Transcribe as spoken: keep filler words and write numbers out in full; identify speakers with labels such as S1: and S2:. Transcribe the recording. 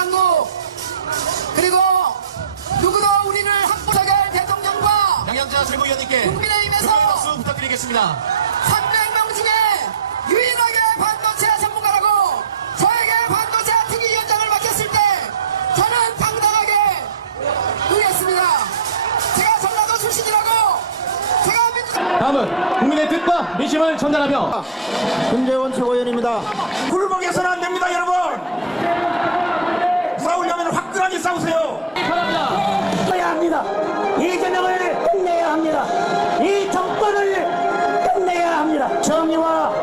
S1: 이상국, 그리고 누구도 우리를 확보하게 할 대통령과
S2: 양양자 최고위원님께
S1: 국민의힘에서
S2: 큰 박수 부탁드리겠습니다.
S1: 삼백 명 중에 유일하게 반도체 전문가라고 저에게 반도체 특위위원장을 맡겼을 때 저는 당당하게 응했습니다. 제가 전라도 출신이라고 제가 민주당
S2: 다음은 국민의 뜻과 민심을 전달하며
S3: 김재원 최고위원입니다.
S4: 굴복해서는 안 됩니다, 여러분. 싸우려면 화끈하게 싸우세요.
S5: 해야 합니다. 이 전쟁을 끝내야 합니다. 이 정권을 끝내야 합니다. 정의와